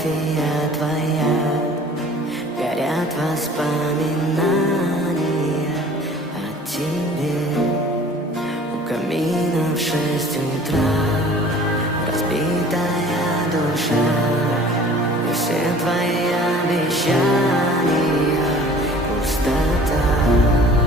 фотография твоя, горят воспоминания о тебе. У камина в 6 утра разбитая душа, и все твои обещания пустота.